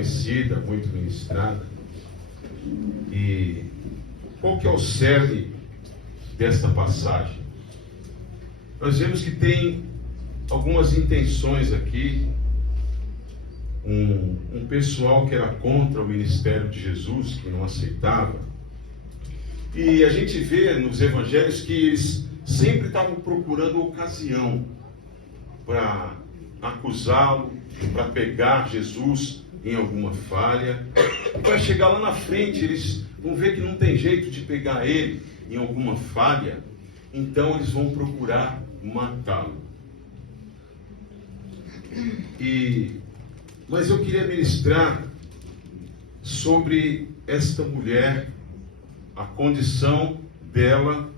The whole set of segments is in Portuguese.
conhecida, muito ministrada. E qual que é o cerne desta passagem? Nós vemos que tem algumas intenções aqui. Um pessoal que era contra o ministério de Jesus, que não aceitava. E a gente vê nos evangelhos que eles sempre estavam procurando ocasião para acusá-lo, para pegar Jesus em alguma falha. E vai chegar lá na frente, eles vão ver que não tem jeito de pegar ele em alguma falha, então eles vão procurar matá-lo. Mas eu queria ministrar sobre esta mulher, a condição dela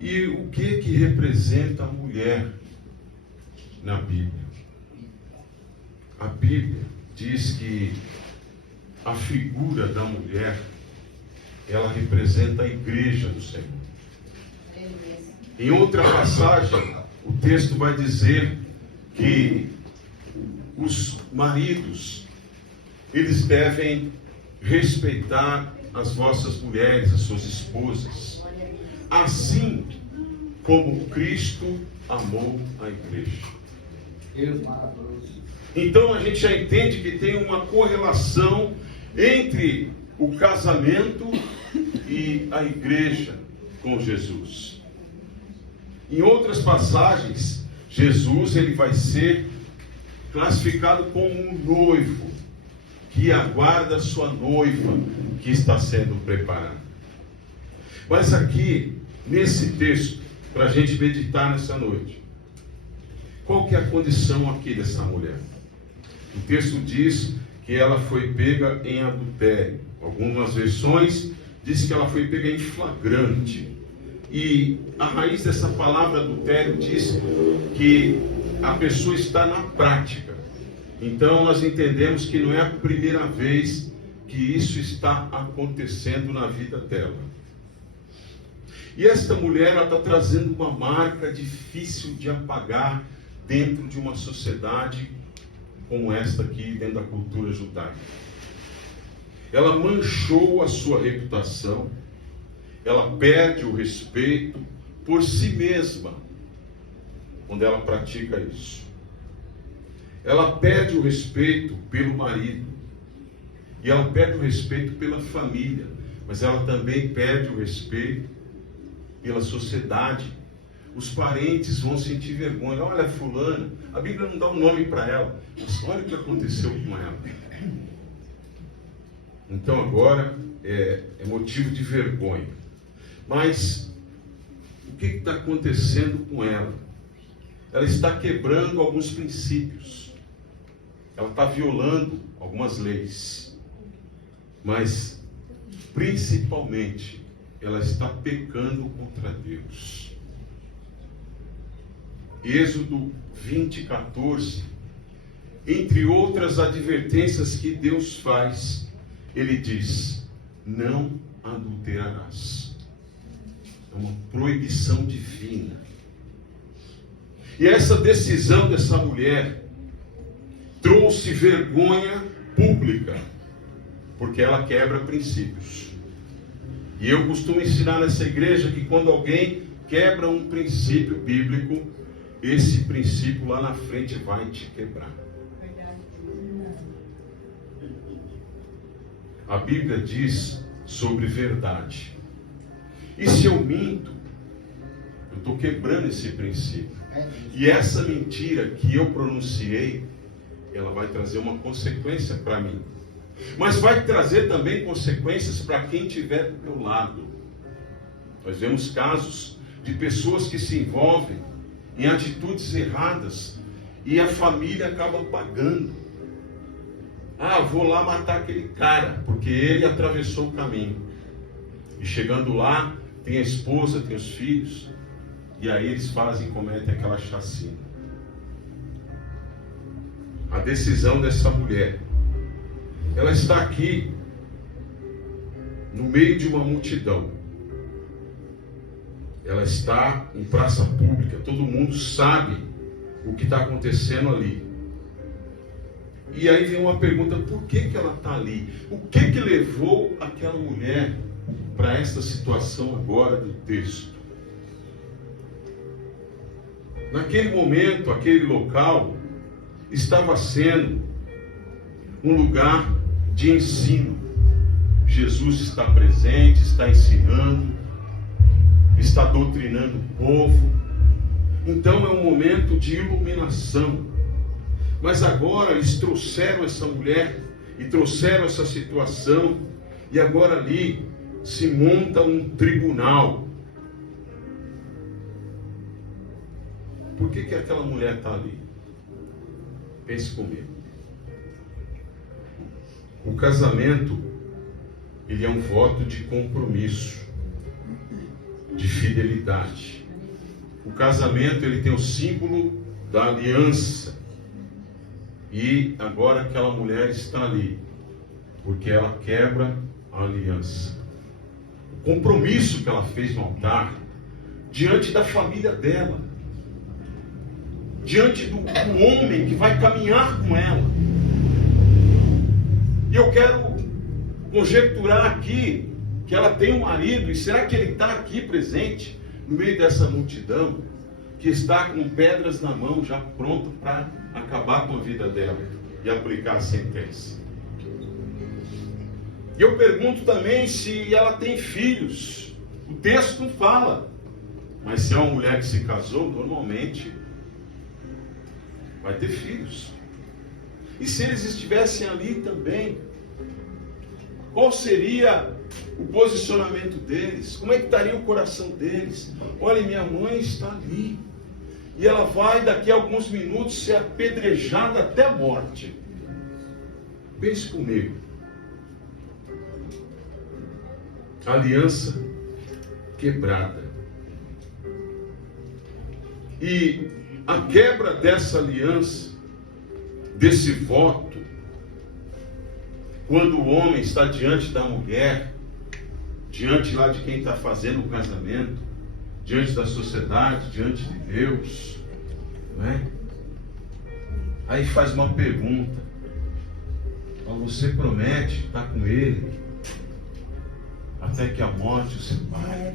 e o que representa a mulher na Bíblia. A Bíblia diz que a figura da mulher, ela representa a igreja do Senhor. Em outra passagem, o texto vai dizer que os maridos, eles devem respeitar as vossas mulheres, as suas esposas, assim como Cristo amou a igreja. Então a gente já entende que tem uma correlação entre o casamento e a igreja com Jesus. Em outras passagens, Jesus ele vai ser classificado como um noivo que aguarda a sua noiva que está sendo preparada. Mas aqui, nesse texto, para a gente meditar nessa noite, qual que é a condição aqui dessa mulher? O texto diz que ela foi pega em adultério. Algumas versões diz que ela foi pega em flagrante. E a raiz dessa palavra adultério diz que a pessoa está na prática. Então nós entendemos que não é a primeira vez que isso está acontecendo na vida dela. E esta mulher, ela está trazendo uma marca difícil de apagar dentro de uma sociedade como esta aqui, dentro da cultura judaica. Ela manchou a sua reputação, ela perde o respeito por si mesma quando ela pratica isso. Ela perde o respeito pelo marido, e ela perde o respeito pela família, mas ela também perde o respeito pela sociedade. Os parentes vão sentir vergonha. Olha, fulana, a Bíblia não dá um nome para ela, mas olha o que aconteceu com ela. Então agora é motivo de vergonha. Mas o que está acontecendo com ela? Ela está quebrando alguns princípios. Ela está violando algumas leis. Mas, principalmente, ela está pecando contra Deus. Êxodo 20:14, entre outras advertências que Deus faz, ele diz: não adulterarás. É uma proibição divina. E essa decisão dessa mulher trouxe vergonha pública, porque ela quebra princípios. E eu costumo ensinar nessa igreja que quando alguém quebra um princípio bíblico, esse princípio lá na frente vai te quebrar. A Bíblia diz sobre verdade. E se eu minto, eu estou quebrando esse princípio. E essa mentira que eu pronunciei, ela vai trazer uma consequência para mim. Mas vai trazer também consequências para quem estiver do meu lado. Nós vemos casos de pessoas que se envolvem em atitudes erradas e a família acaba pagando. Ah, vou lá matar aquele cara, porque ele atravessou o caminho. E chegando lá, tem a esposa, tem os filhos, e aí eles cometem aquela chacina. A decisão dessa mulher, ela está aqui, no meio de uma multidão. Ela está em praça pública, todo mundo sabe o que está acontecendo ali. E aí vem uma pergunta: por que ela está ali? O que levou aquela mulher para esta situação agora do texto? Naquele momento, aquele local estava sendo um lugar de ensino. Jesus está presente, está ensinando, está doutrinando o povo. Então é um momento de iluminação. Mas agora eles trouxeram essa mulher e trouxeram essa situação, e agora ali se monta um tribunal. Por que aquela mulher está ali? Pense comigo. O casamento, ele é um voto de compromisso, de fidelidade. O casamento, ele tem o símbolo da aliança. E agora aquela mulher está ali, porque ela quebra a aliança. O compromisso que ela fez no altar, diante da família dela, diante do homem que vai caminhar com ela. E eu quero conjecturar aqui que ela tem um marido, e será que ele está aqui presente no meio dessa multidão, que está com pedras na mão, já pronto para acabar com a vida dela e aplicar a sentença? E eu pergunto também se ela tem filhos. O texto não fala, mas se é uma mulher que se casou, normalmente vai ter filhos. E se eles estivessem ali também, qual seria o posicionamento deles? Como é que estaria o coração deles? Olha, minha mãe está ali, e ela vai daqui a alguns minutos ser apedrejada até a morte. Pense comigo. Aliança quebrada. E a quebra dessa aliança, desse voto, quando o homem está diante da mulher, diante lá de quem está fazendo o casamento, diante da sociedade, diante de Deus, não é? Aí faz uma pergunta: você promete estar com ele até que a morte o separe?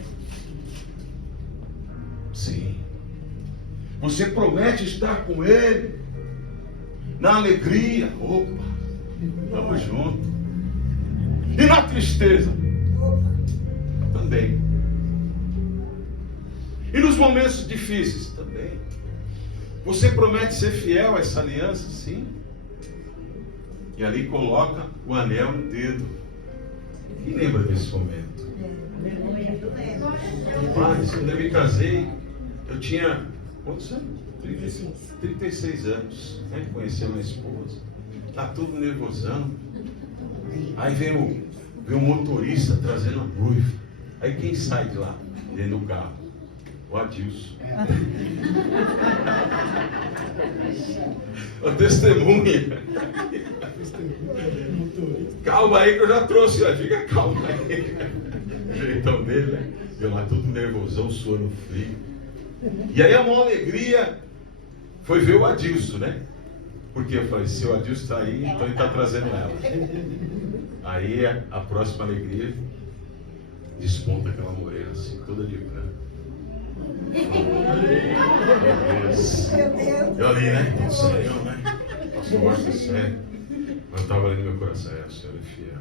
Sim. Você promete estar com ele na alegria? Opa, estamos juntos. E na tristeza? Também. E nos momentos difíceis? Também. Você promete ser fiel a essa aliança? Sim. E ali coloca o anel no dedo. Quem lembra desse momento? Mas quando eu me casei, eu tinha quantos anos? 36 anos, né? Conheci a minha esposa. Tá tudo nervosão. Aí vem o motorista trazendo a noiva. Aí quem sai de lá, dentro do carro? O Adilson. A testemunha. Calma aí que eu já trouxe. Fica calma aí. O jeitão dele, né? Eu lá tudo nervosão, suando frio. E aí a maior alegria foi ver o Adilson, né? Porque eu falei, se o Adilson está aí, então ele está trazendo ela. Aí a próxima alegria desponta aquela morena assim, toda de branco. Eu ali, né? Tudo sério, né? Pastor Marcos, sério. Mas estava ali no meu coração: o Senhor é fiel.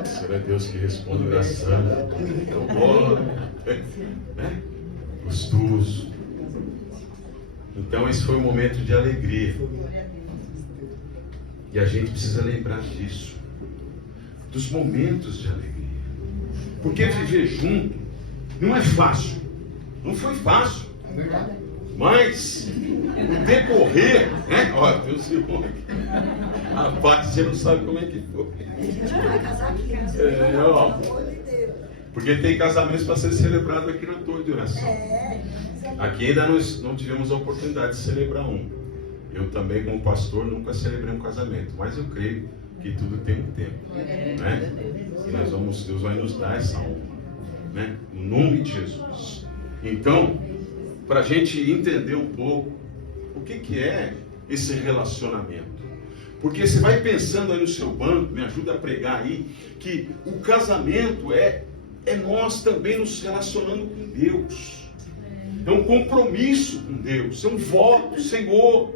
O Senhor é Deus que responde oração. Então, bora, né? Gostoso. Então esse foi um momento de alegria. E a gente precisa lembrar disso, dos momentos de alegria. Porque viver junto não é fácil. Não foi fácil. Mas no decorrer, né? Olha, tem um irmão aqui. Rapaz, você não sabe como é que foi. Porque tem casamentos para ser celebrado aqui na torre de oração. Aqui ainda não tivemos a oportunidade de celebrar um. Eu também, como pastor, nunca celebrei um casamento. Mas eu creio que tudo tem um tempo, né? E Deus vai nos dar essa honra, né? No nome de Jesus. Então, para a gente entender um pouco o que é esse relacionamento. Porque você vai pensando aí no seu banco, me ajuda a pregar aí, que o casamento é nós também nos relacionando com Deus. É um compromisso com Deus, é um voto. Senhor,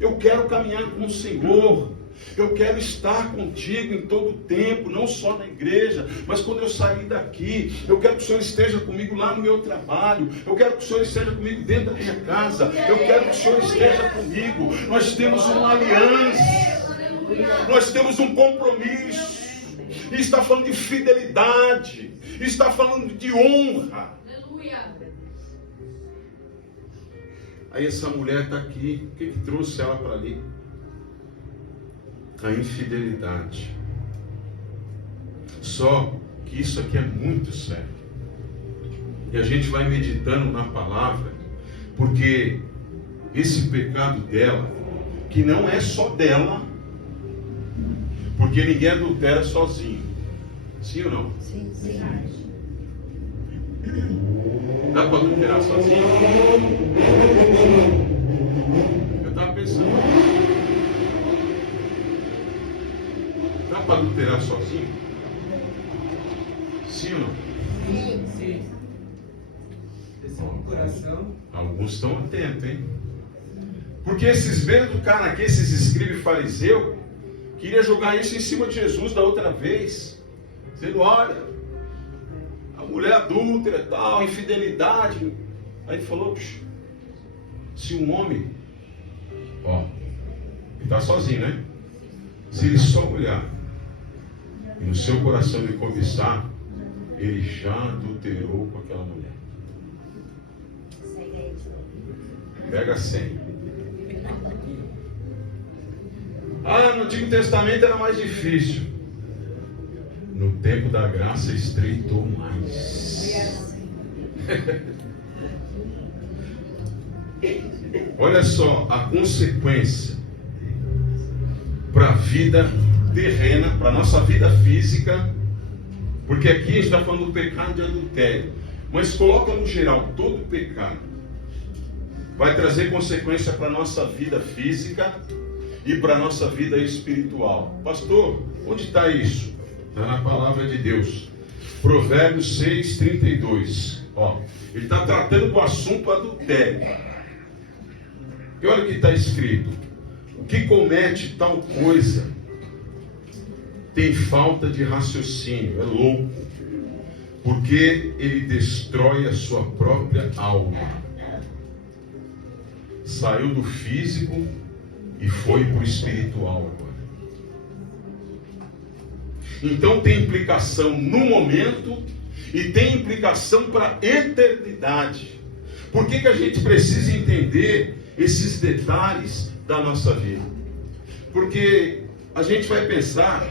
eu quero caminhar com o Senhor. Eu quero estar contigo em todo o tempo, não só na igreja, mas quando eu sair daqui, eu quero que o Senhor esteja comigo lá no meu trabalho, eu quero que o Senhor esteja comigo dentro da minha casa, eu quero que o Senhor esteja comigo. Nós temos uma aliança, nós temos um compromisso, e está falando de fidelidade, está falando de honra. Aí essa mulher está aqui, o que trouxe ela para ali? A infidelidade. Só que isso aqui é muito sério. E a gente vai meditando na palavra, porque esse pecado dela, que não é só dela, porque ninguém adultera sozinho. Sim ou não? Sim, sim. Dá para adulterar sozinho? Eu estava pensando. Dá para adulterar sozinho? Sim ou não? Sim. Sim. Coração. Alguns estão atentos, hein? Porque esses mesmos caras aqui, esses escribas e fariseus, queria jogar isso em cima de Jesus da outra vez, dizendo: olha, a mulher adúltera e tal, infidelidade. Aí ele falou: se um homem, ele está sozinho, né? Se ele só olhar e no seu coração ele cobiçar, ele já adulterou com aquela mulher. Pega 100. No Antigo Testamento era mais difícil. No tempo da graça estreitou mais. Olha só a consequência para a vida terrena, para a nossa vida física, porque aqui a gente está falando do pecado de adultério, mas coloca no geral todo pecado vai trazer consequência para a nossa vida física e para a nossa vida espiritual. Pastor, onde está isso? Está na palavra de Deus. Provérbios 6:32. Ele está tratando do assunto adultério. E olha o que está escrito: o que comete tal coisa tem falta de raciocínio, é louco, porque ele destrói a sua própria alma. Saiu do físico e foi para o espiritual agora. Então tem implicação no momento e tem implicação para a eternidade. Por que a gente precisa entender esses detalhes da nossa vida? Porque a gente vai pensar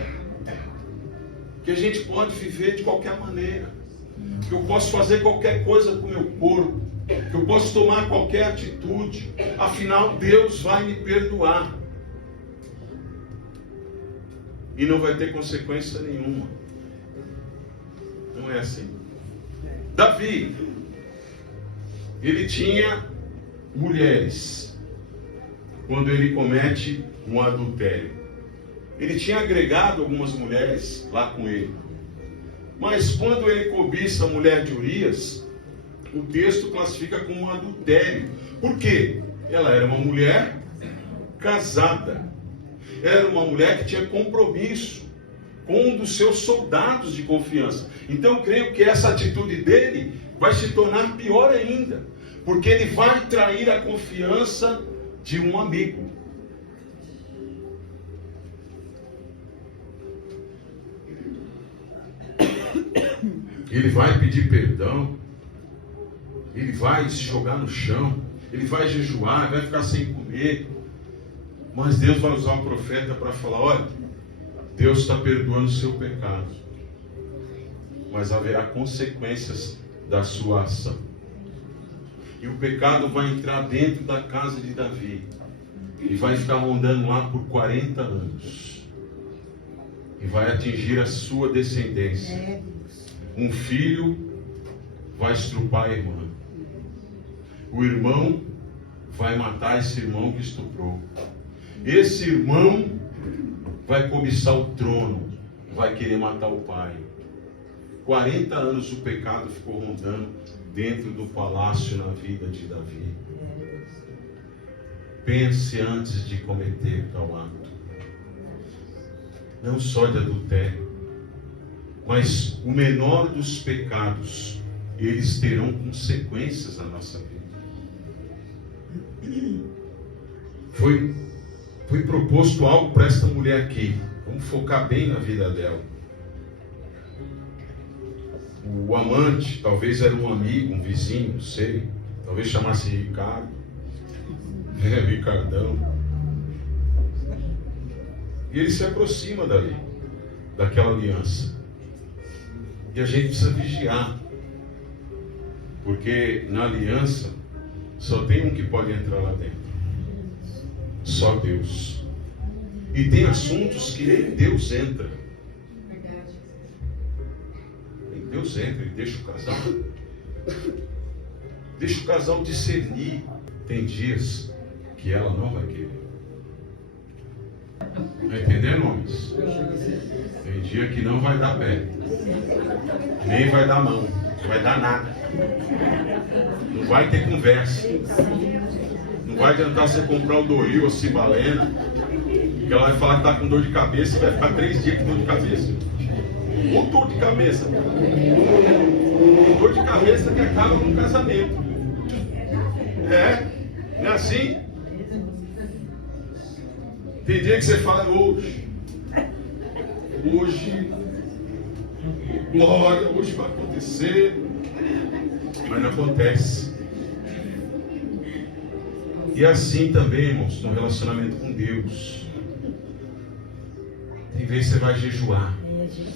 que a gente pode viver de qualquer maneira, que eu posso fazer qualquer coisa com o meu corpo, que eu posso tomar qualquer atitude, afinal Deus vai me perdoar e não vai ter consequência nenhuma. Não é assim. Davi, ele tinha mulheres quando ele comete um adultério. Ele tinha agregado algumas mulheres lá com ele, mas quando ele cobiça a mulher de Urias, o texto classifica como um adultério. Por quê? Ela era uma mulher casada, era uma mulher que tinha compromisso com um dos seus soldados de confiança. Então eu creio que essa atitude dele vai se tornar pior ainda, porque ele vai trair a confiança de um amigo. Ele vai pedir perdão, ele vai se jogar no chão, ele vai jejuar, vai ficar sem comer, mas Deus vai usar o profeta para falar: olha, Deus está perdoando o seu pecado, mas haverá consequências da sua ação. E o pecado vai entrar dentro da casa de Davi e vai ficar rondando lá por 40 anos e vai atingir a sua descendência. Um filho vai estrupar a irmã, o irmão vai matar esse irmão que estuprou, esse irmão vai cobiçar o trono, vai querer matar o pai. 40 anos o pecado ficou rondando dentro do palácio na vida de Davi. Pense antes de cometer tal ato. Não só de adultério, mas o menor dos pecados, eles terão consequências na nossa vida. Foi proposto algo para esta mulher aqui. Vamos focar bem na vida dela. O amante, talvez era um amigo, um vizinho, não sei. Talvez chamasse Ricardo. Ricardão. E ele se aproxima dali, daquela aliança. E a gente precisa vigiar. Porque na aliança, só tem um que pode entrar lá dentro. Só Deus. E tem assuntos que nem Deus entra. Nem Deus entra, Ele deixa o casal. Deixa o casal discernir. Tem dias que ela não vai querer. Está entendendo, homens? Tem dia que não vai dar pé. Nem vai dar mão. Não vai dar nada. Não vai ter conversa. Não vai adiantar você comprar o Doril ou Cibalena, que ela vai falar que está com dor de cabeça e vai ficar 3 dias com dor de cabeça. Ou dor de cabeça. Dor de cabeça que acaba com o casamento. Não é assim? Tem dia que você fala hoje, glória, hoje vai acontecer, mas não acontece. E assim também, irmãos, no relacionamento com Deus. Tem vezes você vai jejuar,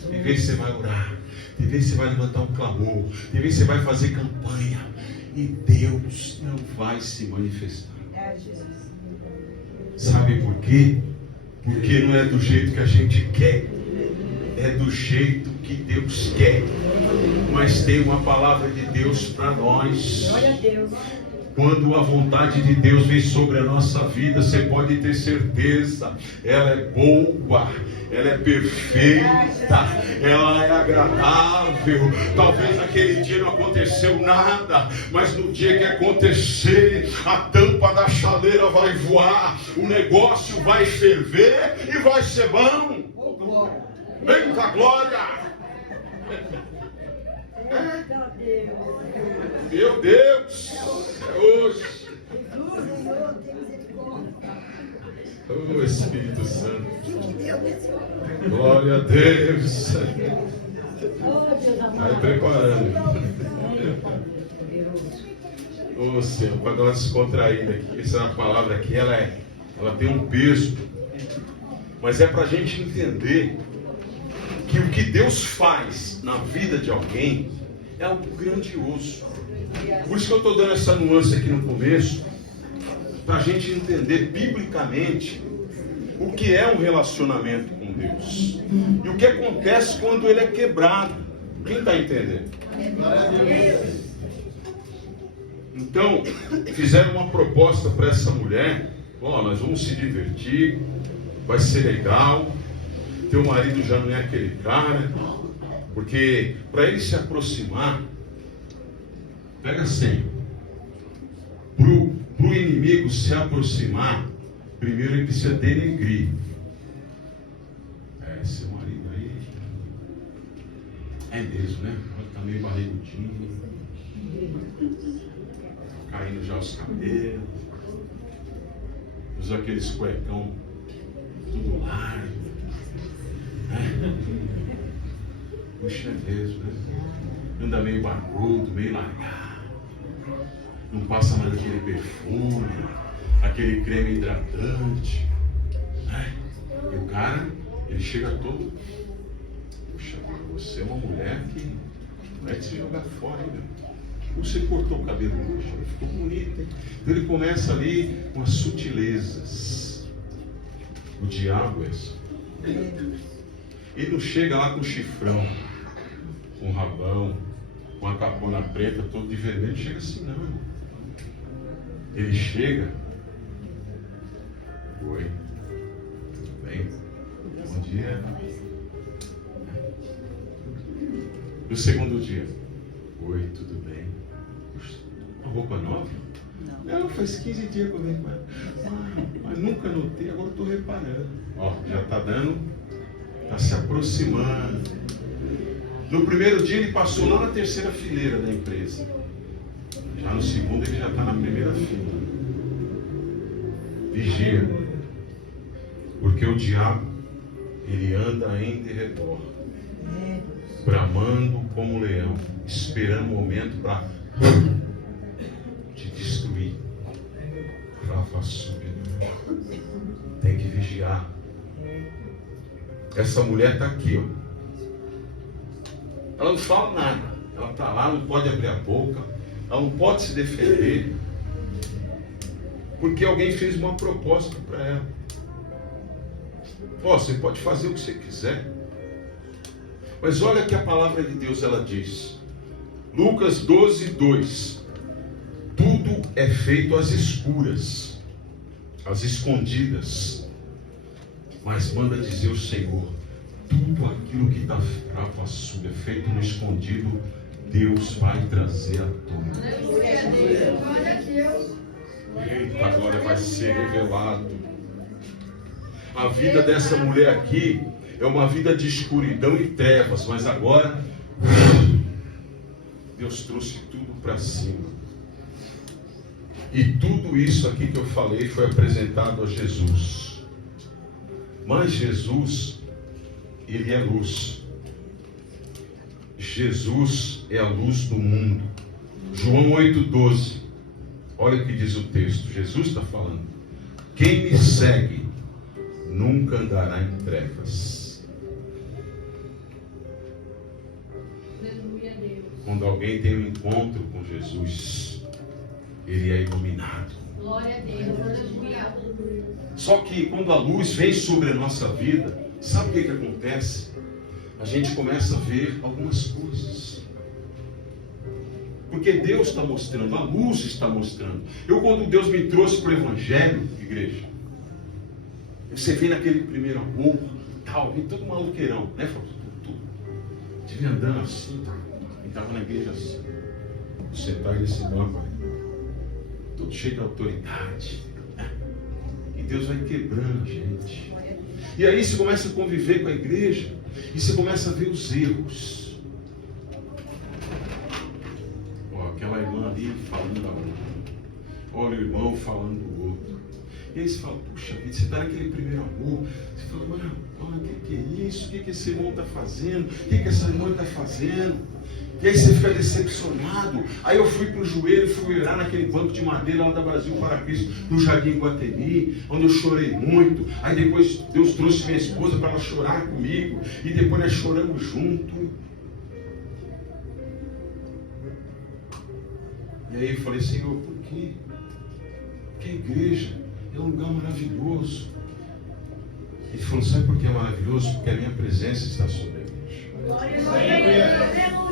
tem vezes você vai orar, tem vezes você vai levantar um clamor, tem vezes você vai fazer campanha, e Deus não vai se manifestar. Sabe por quê? Porque não é do jeito que a gente quer, é do jeito que Deus quer. Mas tem uma palavra de Deus para nós. Glória a Deus. Quando a vontade de Deus vem sobre a nossa vida, você pode ter certeza, ela é boa, ela é perfeita, ela é agradável. Talvez naquele dia não aconteceu nada, mas no dia que acontecer, a tampa da chaleira vai voar, o negócio vai ferver e vai ser bom. Eita glória! Meu Deus, é hoje. Oh Espírito Santo, glória a Deus. Vai preparando. Oh Senhor, para nós descontrair aqui. Essa palavra aqui, ela tem um peso, mas é para a gente entender que o que Deus faz na vida de alguém é algo grandioso. Por isso que eu estou dando essa nuance aqui no começo, para a gente entender biblicamente o que é um relacionamento com Deus e o que acontece quando ele é quebrado. Quem está entendendo? Então, fizeram uma proposta para essa mulher: nós vamos se divertir, vai ser legal, teu marido já não é aquele cara, porque para ele se aproximar, pega assim, para o inimigo se aproximar, primeiro ele precisa denegrir. Seu marido aí é mesmo, né? Está meio barrigudinho, caindo já os cabelos, usa aqueles cuecão tudo largo, né? Puxa, é mesmo, né? Anda meio barbudo, meio largado. Não passa mais aquele perfume, aquele creme hidratante, né? E o cara, ele chega todo: puxa, você é uma mulher que vai te jogar fora, hein, meu? Você cortou o cabelo hoje, ficou bonito, hein? Então ele começa ali com as sutilezas. O diabo é isso. Ele não chega lá com chifrão, com rabão, com a capona preta, todo de vermelho. Chega assim, não. Ele chega: oi, tudo bem? Bom dia. No segundo dia. Oi, tudo bem? Uma roupa nova? Não, faz 15 dias que eu venho com ela. Mas nunca notei, agora estou reparando. Ó, já está dando, está se aproximando. No primeiro dia ele passou lá na terceira fileira da empresa. Já no segundo ele já está na primeira fila. Vigia. Porque o diabo, ele anda em derredor, bramando como um leão, esperando o momento para te destruir. Tem que vigiar. Essa mulher está aqui, ó. Ela não fala nada. Ela está lá, não pode abrir a boca. Ela não pode se defender. Porque alguém fez uma proposta para ela. Ó, você pode fazer o que você quiser. Mas olha que a palavra de Deus ela diz. Lucas 12, 2. Tudo é feito às escuras, às escondidas. Mas manda dizer o Senhor, tudo aquilo que está é feito no escondido, Deus vai trazer à tona. Eita, agora vai ser revelado. A vida dessa mulher aqui é uma vida de escuridão e trevas, mas agora Deus trouxe tudo para cima. E tudo isso aqui que eu falei foi apresentado a Jesus. Mas Jesus, ele é luz. Jesus é a luz do mundo. João 8,12. Olha o que diz o texto. Jesus está falando. Quem me segue nunca andará em trevas. Quando alguém tem um encontro com Jesus, ele é iluminado. Glória a Deus. Só que quando a luz vem sobre a nossa vida, sabe o que acontece? A gente começa a ver algumas coisas. Porque Deus está mostrando, a luz está mostrando. Quando Deus me trouxe para o Evangelho, igreja, você vê naquele primeiro amor, tal, vem todo maluqueirão, né, Fábio? Tive andando assim, estava na igreja assim, sentar nesse banco aí, todo cheio de autoridade. E Deus vai quebrando a gente. E aí você começa a conviver com a igreja, e você começa a ver os erros. Ó, aquela irmã ali falando da outra. Olha o irmão falando do outro. E aí você fala, puxa vida, você está naquele primeiro amor. Você fala, mano, o que é isso? O que esse irmão está fazendo? O que essa irmã está fazendo? E aí você fica decepcionado. Aí eu fui para o joelho e fui orar naquele banco de madeira lá da Brasil para Cristo, no Jardim Guatemi, onde eu chorei muito. Aí depois Deus trouxe minha esposa para ela chorar comigo. E depois nós choramos junto. E aí eu falei, Senhor, por quê? Porque a igreja é um lugar maravilhoso. Ele falou, sabe por que é maravilhoso? Porque a minha presença está sobre a igreja.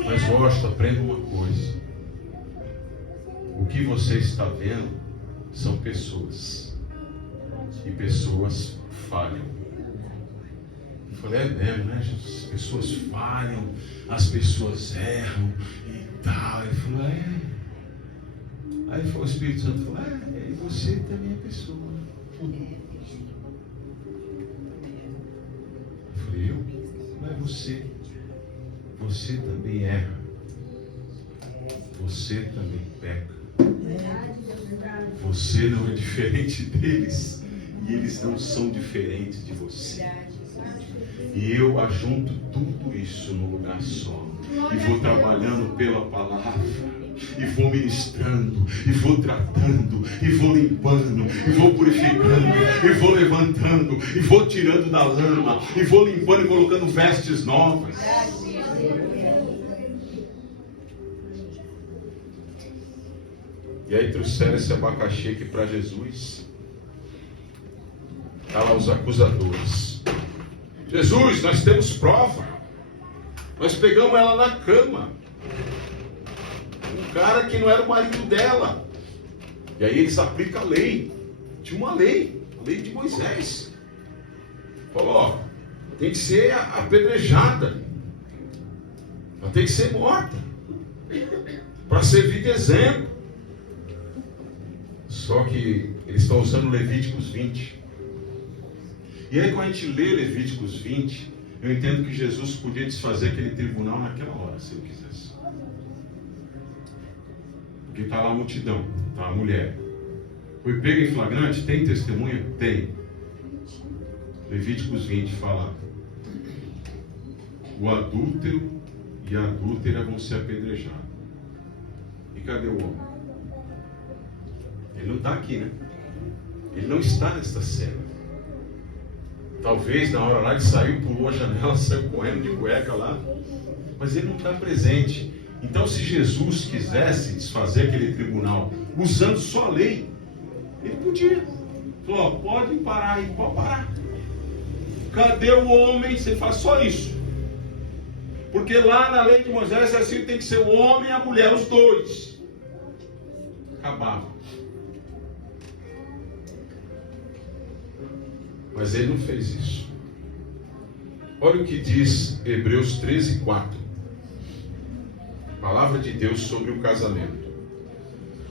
Mas gosto, aprenda uma coisa. O que você está vendo são pessoas. E pessoas falham. Eu falei, é mesmo, né, Jesus? As pessoas falham, as pessoas erram e tal. Ele falou, é. Aí o Espírito Santo falou, e você também é pessoa. Eu falei, eu? Não é você. Você também erra. Você também peca. Você não é diferente deles. E eles não são diferentes de você. E eu ajunto tudo isso num lugar só. E vou trabalhando pela palavra. E vou ministrando, e vou tratando, e vou limpando, e vou purificando, e vou levantando, e vou tirando da lama, e vou limpando e colocando vestes novas. E aí trouxeram esse abacaxi aqui para Jesus. Está lá os acusadores. Jesus, nós temos prova. Nós pegamos ela na cama. Um cara que não era o marido dela. E aí eles aplicam a lei. Tinha uma lei, a lei de Moisés. Falou, tem que ser apedrejada. Ela tem que ser morta. Para servir de exemplo. Só que eles estão usando Levíticos 20. E aí, quando a gente lê Levíticos 20, eu entendo que Jesus podia desfazer aquele tribunal naquela hora, se ele quisesse. Porque está lá a multidão, está a mulher. Foi pego em flagrante? Tem testemunha? Tem. Levíticos 20 fala: o adúltero e a adúltera vão ser apedrejados. E cadê o homem? Ele não está aqui, né? Ele não está nesta cena. Talvez na hora lá ele saiu, pulou a janela, saiu correndo de cueca lá. Mas ele não está presente. Então, se Jesus quisesse desfazer aquele tribunal usando só a lei, ele podia. Falou: pode parar aí, pode parar. Cadê o homem? Você faz só isso. Porque lá na lei de Moisés é assim: tem que ser o homem e a mulher, os dois. Acabava. Mas ele não fez isso. Olha o que diz Hebreus 13:4. Palavra de Deus sobre o casamento.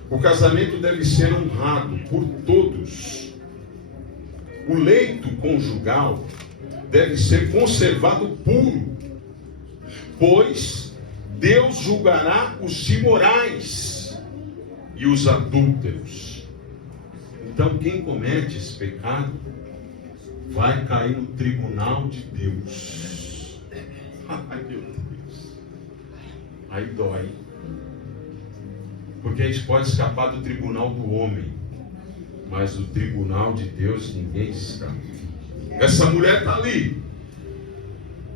O casamento deve ser honrado por todos. O leito conjugal deve ser conservado puro, pois Deus julgará os imorais e os adúlteros. Então, quem comete esse pecado vai cair no tribunal de Deus. Ai, meu Deus. Aí dói. Porque a gente pode escapar do tribunal do homem, mas do tribunal de Deus ninguém escapa. Essa mulher está ali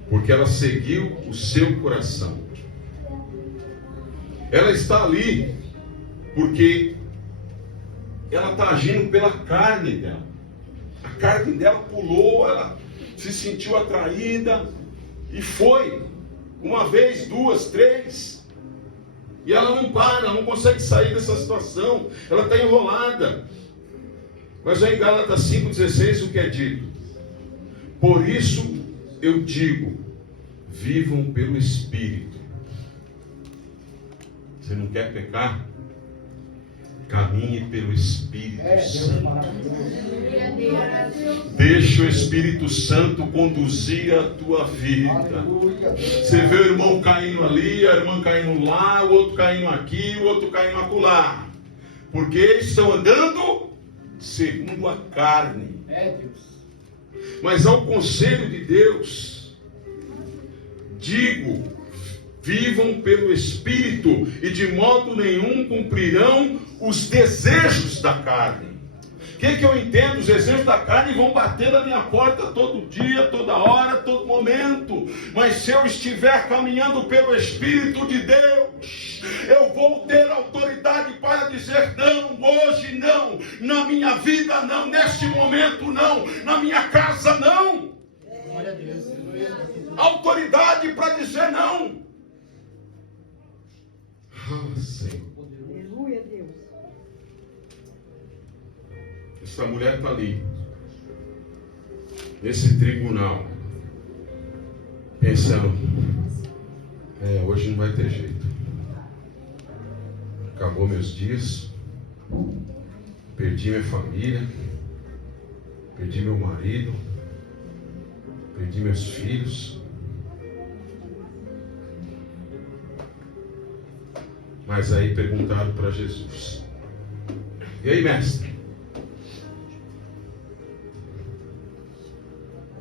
porque ela seguiu o seu coração. Ela está ali porque ela está agindo pela carne dela. A carne dela pulou, ela se sentiu atraída e foi. Uma vez, duas, três. E ela não para, não consegue sair dessa situação. Ela está enrolada. Mas aí em Gálatas 5,16 o que é dito? Por isso eu digo, vivam pelo Espírito. Você não quer pecar? Caminhe pelo Espírito Santo. Deixa o Espírito Santo conduzir a tua vida. Você vê o irmão caindo ali, a irmã caindo lá, o outro caindo aqui, o outro caindo acolá. Porque eles estão andando segundo a carne. Mas ao conselho de Deus, digo, vivam pelo Espírito e de modo nenhum cumprirão os desejos da carne. O que eu entendo? Os desejos da carne vão bater na minha porta todo dia, toda hora, todo momento. Mas se eu estiver caminhando pelo Espírito de Deus, eu vou ter autoridade para dizer não, hoje não, na minha vida não, neste momento não, na minha casa não. Glória a Deus. Autoridade para dizer não. Ah, Senhor. Aleluia, Deus. Essa mulher está ali, nesse tribunal, pensando: hoje não vai ter jeito. Acabou meus dias, perdi minha família, perdi meu marido, perdi meus filhos. Mas aí perguntaram para Jesus: e aí, mestre?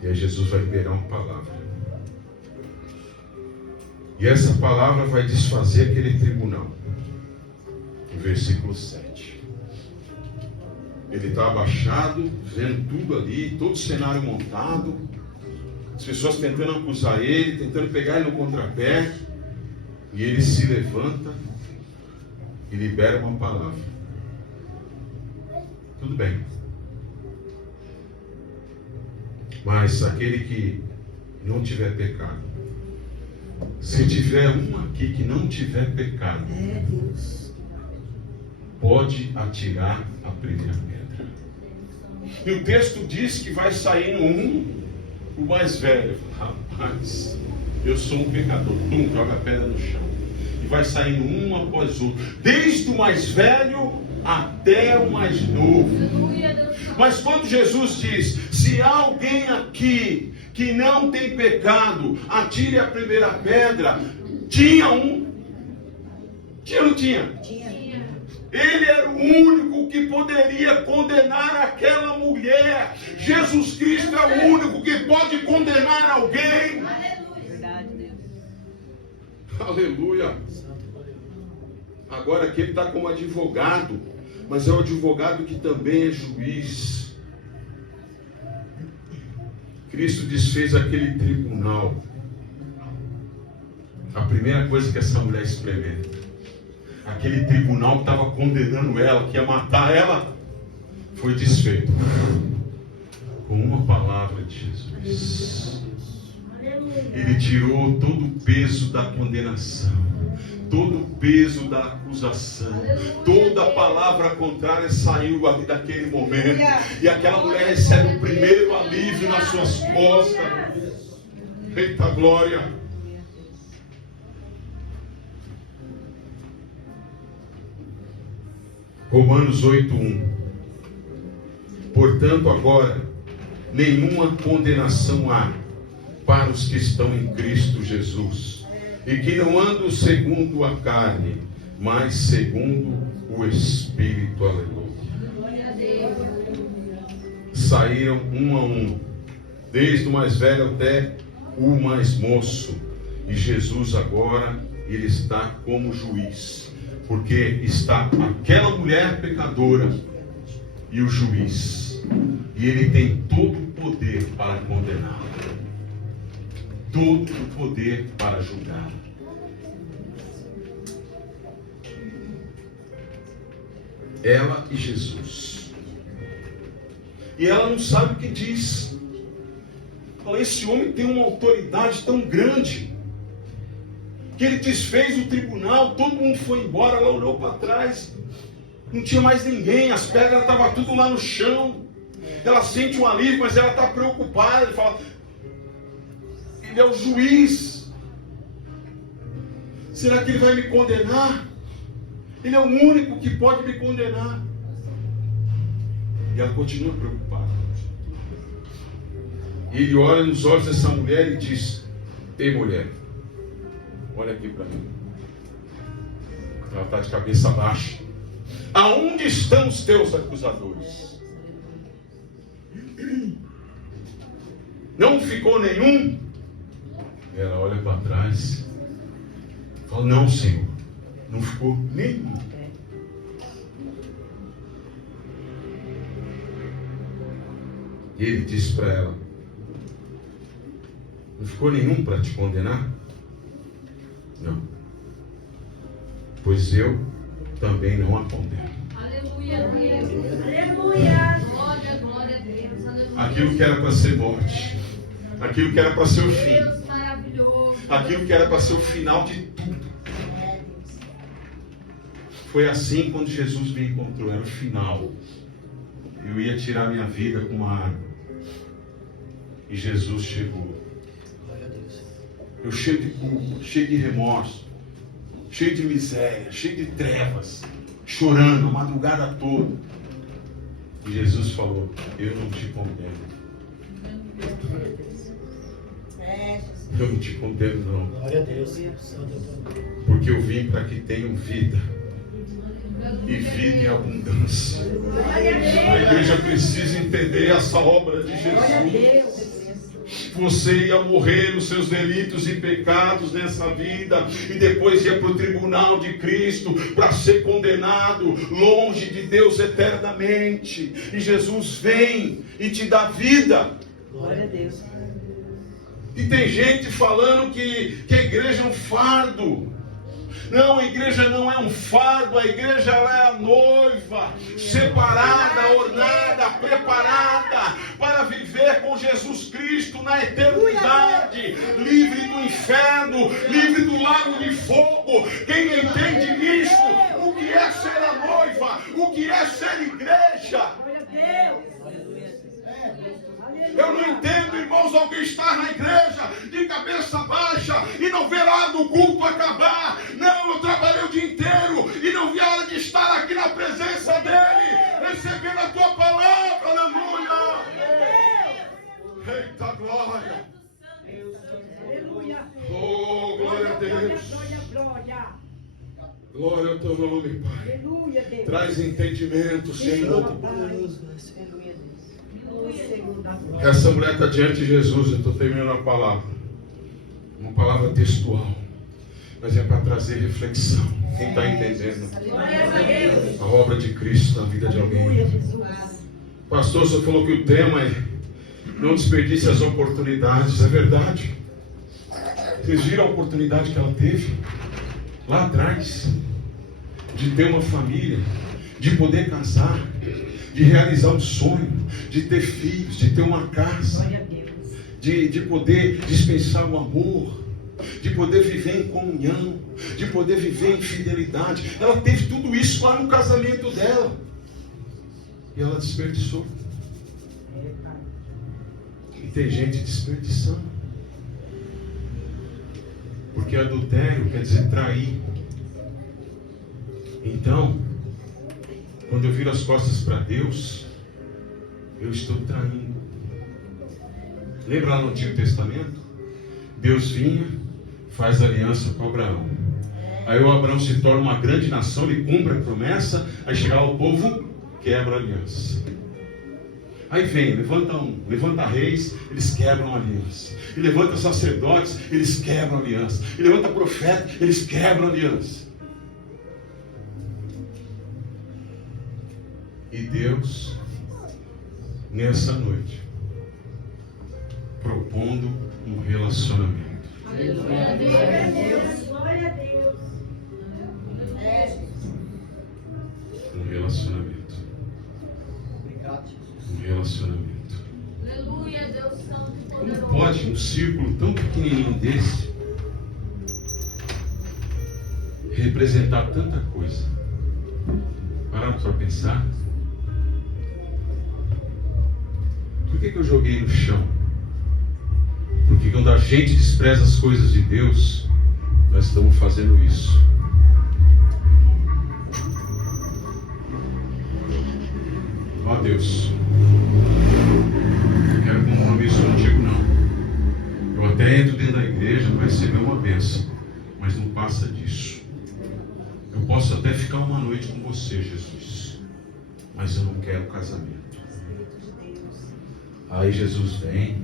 E aí Jesus vai liberar uma palavra. E essa palavra vai desfazer aquele tribunal. No versículo 7. Ele está abaixado, vendo tudo ali, todo o cenário montado. As pessoas tentando acusar ele, tentando pegar ele no contrapé. E ele se levanta e libera uma palavra. Tudo bem. Mas aquele que não tiver pecado, se tiver um aqui que não tiver pecado, pode atirar a primeira pedra. E o texto diz que vai saindo um O mais velho fala: rapaz, eu sou um pecador. Joga a pedra no chão. E vai saindo um após outro, desde o mais velho até o mais novo. Mas quando Jesus diz: se há alguém aqui que não tem pecado, atire a primeira pedra. Tinha um. Tinha ou não tinha? Tinha. Ele era o único que poderia condenar aquela mulher. Jesus Cristo é o único que pode condenar alguém. Aleluia. Aleluia. Agora aqui ele está como advogado, mas é um advogado que também é juiz. Cristo desfez aquele tribunal. A primeira coisa que essa mulher experimenta, aquele tribunal que estava condenando ela, que ia matar ela, foi desfeito com uma palavra de Jesus. Ele tirou todo o peso da condenação, todo o peso da acusação, toda a palavra contrária saiu ali daquele momento, e aquela mulher recebe o primeiro alívio nas suas costas. Eita glória! Romanos 8:1. Portanto, agora nenhuma condenação há para os que estão em Cristo Jesus, e que não andam segundo a carne, mas segundo o Espírito. Aleluia. Saíram um a um, desde o mais velho até o mais moço, e Jesus agora, ele está como juiz, porque está aquela mulher pecadora e o juiz, e ele tem todo o poder para condená-la, todo o poder para julgar. Ela e Jesus. E ela não sabe o que diz. Fala: esse homem tem uma autoridade tão grande, que ele desfez o tribunal, todo mundo foi embora. Ela olhou para trás, não tinha mais ninguém, as pedras estavam tudo lá no chão. Ela sente um alívio, mas ela está preocupada. Ele fala: ele é o juiz, será que ele vai me condenar? Ele é o único que pode me condenar. E ela continua preocupada. E ele olha nos olhos dessa mulher e diz: ei, mulher, olha aqui para mim. Ela está de cabeça baixa. Aonde estão os teus acusadores? Não ficou nenhum? Ela olha para trás e fala: não, Senhor, não ficou nenhum. E ele disse para ela: não ficou nenhum para te condenar? Não. Pois eu também não a condeno. Aleluia, Deus. Aleluia. Glória, glória a Deus. Aleluia. Aquilo que era para ser morte, aquilo que era para ser o fim, Deus maravilhoso, aquilo que era para ser o final de tudo, foi assim quando Jesus me encontrou. Era o final. Eu ia tirar minha vida com uma arma, e Jesus chegou. Eu cheio de culpa, cheio de remorso, cheio de miséria, cheio de trevas, chorando a madrugada toda. E Jesus falou: eu não te condeno. Eu não te condeno, não. Glória a Deus. Porque eu vim para que tenham vida, e vida em abundância. A igreja precisa entender essa obra de Jesus. Você ia morrer nos seus delitos e pecados nessa vida, e depois ia para o tribunal de Cristo para ser condenado longe de Deus eternamente. E Jesus vem e te dá vida. Glória a Deus. E tem gente falando que a igreja é um fardo. Não, a igreja não é um fardo, a igreja ela é a noiva, separada, ornada, preparada para viver com Jesus Cristo na eternidade, livre do inferno, livre do lago de fogo. Quem entende nisso, o que é ser a noiva, o que é ser igreja? Eu não entendo, irmãos, alguém estar na igreja de cabeça baixa e não ver a hora do culto acabar. Não, eu trabalhei o dia inteiro e não vi a hora de estar aqui na presença dele, recebendo a tua palavra. Aleluia! Eita glória! Oh, glória a Deus! Glória ao teu nome, Pai. Traz entendimento, Senhor. Essa mulher está diante de Jesus. Eu estou terminando a palavra. Uma palavra textual. Mas é para trazer reflexão. Quem está entendendo a obra de Cristo na vida de alguém? Pastor, você falou que o tema é não desperdice as oportunidades. É verdade. Vocês viram a oportunidade que ela teve lá atrás de ter uma família, de poder casar, de realizar um sonho, de ter filhos, de ter uma casa, de poder dispensar o amor, de poder viver em comunhão, de poder viver em fidelidade. Ela teve tudo isso lá no casamento dela e ela desperdiçou. E tem gente desperdiçando, porque adultério quer dizer trair. Então, quando eu viro as costas para Deus, eu estou traindo. Lembra lá no Antigo Testamento? Deus vinha, faz aliança com Abraão. Aí o Abraão se torna uma grande nação, ele cumpre a promessa. Aí chega lá o povo, quebra a aliança. Aí vem, levanta reis, eles quebram a aliança. E levanta sacerdotes, eles quebram a aliança. E levanta profeta, eles quebram a aliança. E Deus, nessa noite, propondo um relacionamento. Glória a Deus. Glória a Deus. Um relacionamento. Um relacionamento. Aleluia, Deus Santo e Não Poderoso. pode um círculo tão pequenininho desse representar tanta coisa. Pararam para pensar? Por que eu joguei no chão? Porque quando a gente despreza as coisas de Deus, nós estamos fazendo isso. Ó Deus, não quero compromisso contigo não. Eu até entro dentro da igreja para receber uma bênção, mas não passa disso. Eu posso até ficar uma noite com você, Jesus, mas eu não quero casamento. Aí Jesus vem.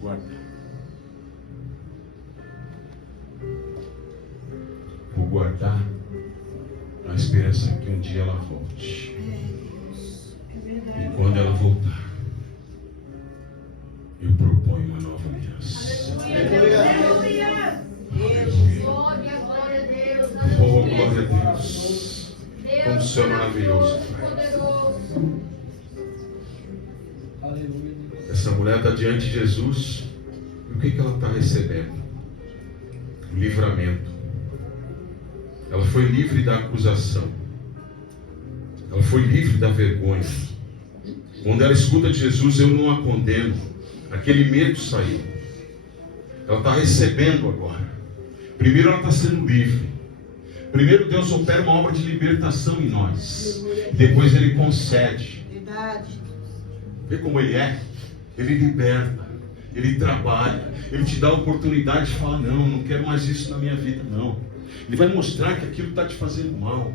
Guarda. Vou guardar na esperança que um dia ela volte. E quando ela voltar, eu proponho uma nova aliança. Aleluia. Aleluia. Glória a Deus. Oh, glória a Deus. Como o Senhor é maravilhoso, Pai. Poderoso. Essa mulher está diante de Jesus. E o que ela está recebendo? O livramento. Ela foi livre da acusação. Ela foi livre da vergonha. Quando ela escuta de Jesus, eu não a condeno. Aquele medo saiu. Ela está recebendo agora. Primeiro ela está sendo livre. Primeiro Deus opera uma obra de libertação em nós. Depois Ele concede. Vê como Ele é? Ele liberta. Ele trabalha. Ele te dá a oportunidade de falar, não quero mais isso na minha vida, não. Ele vai mostrar que aquilo está te fazendo mal.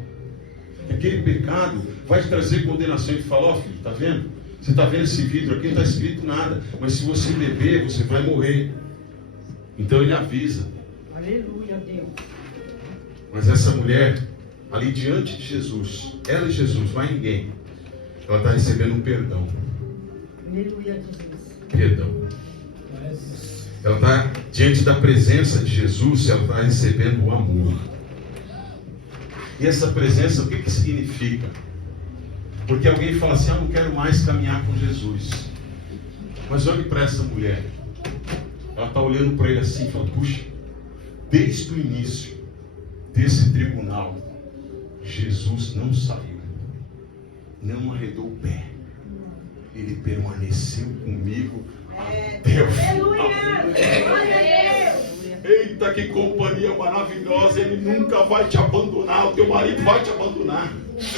Que aquele pecado vai te trazer condenação. E fala, ó filho, está vendo? Você está vendo esse vidro aqui? Não está escrito nada. Mas se você beber, você vai morrer. Então Ele avisa. Aleluia, Deus. Mas essa mulher, ali diante de Jesus, ela e Jesus, mais ninguém, ela está recebendo um perdão. Aleluia, Jesus. Perdão. Ela está diante da presença de Jesus, ela está recebendo o amor. E essa presença, o que significa? Porque alguém fala assim, não quero mais caminhar com Jesus. Mas olhe para essa mulher. está olhando para ele assim e fala: puxa, desde o início desse tribunal, Jesus não saiu, não arredou o pé, ele permaneceu comigo até o final. Eita, que companhia maravilhosa! Ele nunca vai te abandonar. O teu marido vai te abandonar,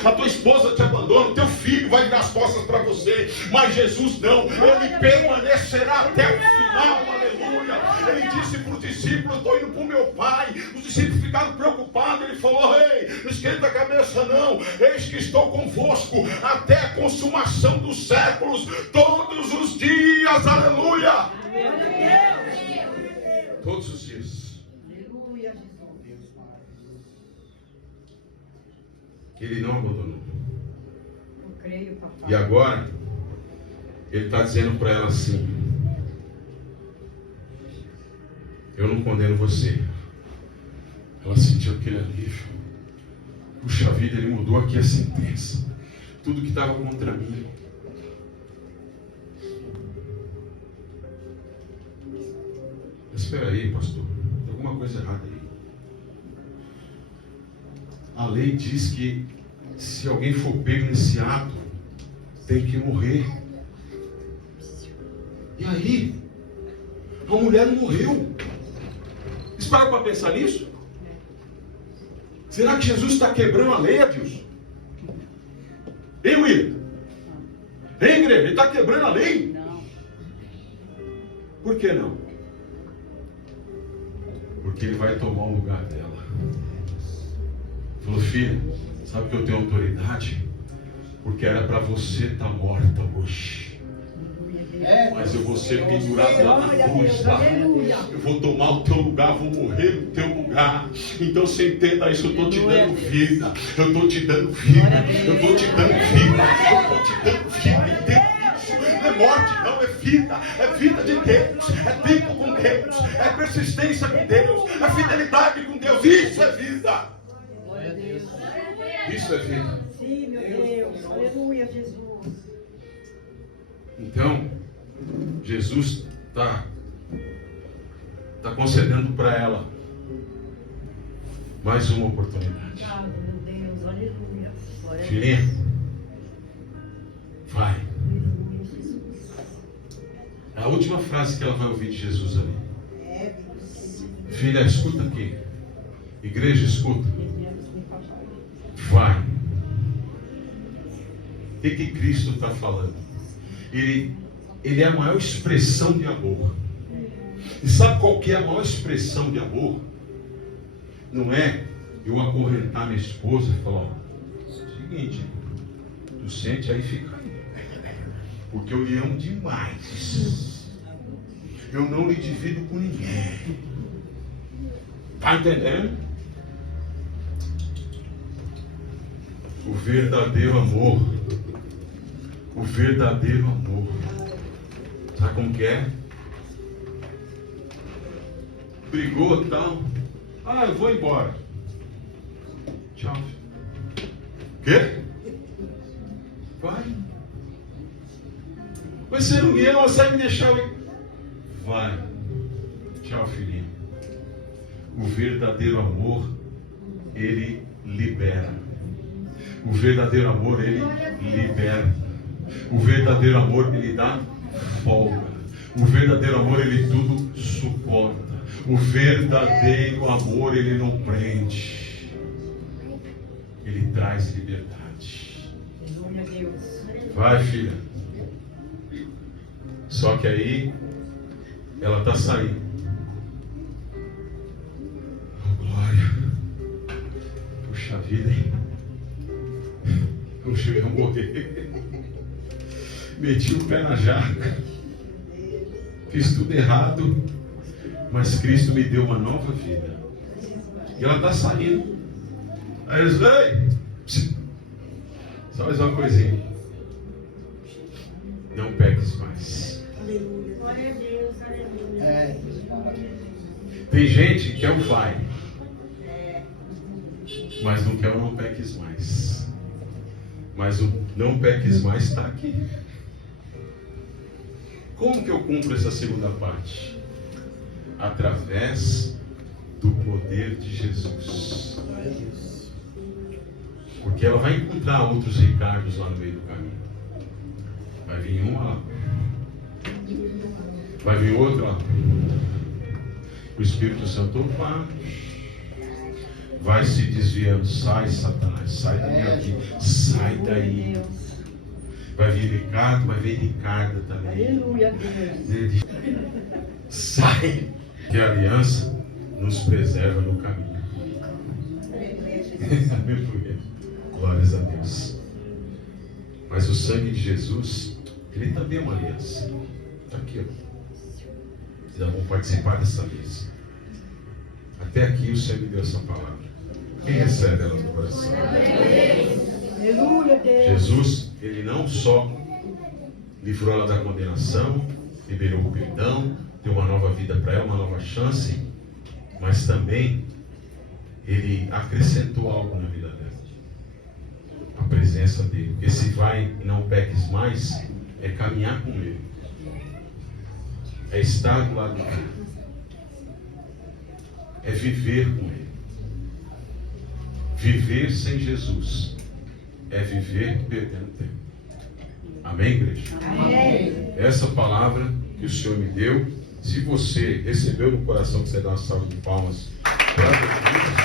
a tua esposa te abandona, o teu filho vai virar as costas para você, mas Jesus não, ele permanecerá até o final. Aleluia! Ele disse para os discípulos: eu estou indo para o meu Pai. Os discípulos ficaram preocupados. Ele falou: ei, não esquenta a cabeça não, eis que estou convosco até a consumação dos séculos, todos os dias. Aleluia! Todos os dias. Aleluia, Jesus. Ele não abandonou. Eu creio, papai. E agora, ele está dizendo para ela assim: eu não condeno você. Ela sentiu aquele alívio. Puxa vida, ele mudou aqui a sentença. Tudo que estava contra mim. Mas espera aí, pastor, tem alguma coisa errada aí. A lei diz que se alguém for pego nesse ato, tem que morrer. E aí, a mulher não morreu. Vocês param para pensar nisso? Será que Jesus está quebrando a lei, Adilson? Hein, William? Hein, igreja? Ele está quebrando a lei? Não. Por que não? Porque ele vai tomar o lugar dela. Falou: filha, sabe que eu tenho autoridade? Porque era para você estar morta hoje. Mas eu vou ser pendurado lá na cruz, lá. Eu vou tomar o teu lugar, vou morrer no teu lugar. Então você entenda isso, eu estou te dando vida. Eu estou te dando vida. Eu estou te dando vida. Eu estou te dando vida. Entenda isso. Não é morte, não, é vida. É vida de Deus. É tempo com Deus. É persistência com Deus. É fidelidade com Deus. Isso é vida. Isso é vida. Sim, meu Deus. Aleluia, Jesus. Então, Jesus está concedendo para ela mais uma oportunidade. Obrigado, meu Deus. Aleluia. Glória a Deus. Filhinha, vai. Aleluia, Jesus. A última frase que ela vai ouvir de Jesus ali: filha, escuta aqui. Igreja, escuta. Vai. O que Cristo está falando? Ele é a maior expressão de amor. E sabe qual que é a maior expressão de amor? Não é eu acorrentar minha esposa e falar: ó, seguinte, tu sente aí, fica aí, porque eu lhe amo demais. Eu não lhe divido com ninguém. Está entendendo? O verdadeiro amor. O verdadeiro amor. Sabe como que é? Brigou e tal. Ah, eu vou embora. Tchau. Quê? Vai. Mas você não me ama, você vai me deixar. Vai. Tchau, filhinho. O verdadeiro amor, ele libera. O verdadeiro amor, ele libera. O verdadeiro amor, ele dá folga. O verdadeiro amor, ele tudo suporta. O verdadeiro amor, ele não prende. Ele traz liberdade. Glória a Deus. Vai, filha. Só que aí, ela está saindo. Oh, glória. Puxa vida, hein? Puxa, eu ia morrer. Meti o pé na jaca. Fiz tudo errado. Mas Cristo me deu uma nova vida. E ela está saindo. Aí eles: ei, só mais uma coisinha. Não peques mais. Glória a Deus, aleluia. Tem gente que quer o vai, mas não quer o não peques mais. Mas o não peques mais está aqui. Como que eu cumpro essa segunda parte? através do poder de Jesus. Porque ela vai encontrar outros Ricardos lá no meio do caminho. Vai vir um lá. Vai vir outro lá. O Espírito Santo vai se desviando. Sai, Satanás, sai daí, sai daí. Vai vir Ricardo, vai vir Ricardo também. Aleluia, Deus. Sai, que a aliança nos preserva no caminho. Aleluia. Glórias a Deus. Mas o sangue de Jesus, ele também é uma aliança. Está aqui, ó. Vocês vão participar dessa mesa. Até aqui o Senhor me deu essa palavra. Quem recebe ela no coração? Aleluia, Deus. Jesus, ele não só livrou ela da condenação, liberou o perdão, deu uma nova vida para ela, uma nova chance, mas também ele acrescentou algo na vida dela. A presença dele. Porque se vai e não peques mais, é caminhar com ele. É estar do lado dele. É viver com ele. Viver sem Jesus é viver perdendo tempo. Amém, igreja? Amém. Essa palavra que o Senhor me deu, se você recebeu no coração, que você dá uma salva de palmas para Jesus.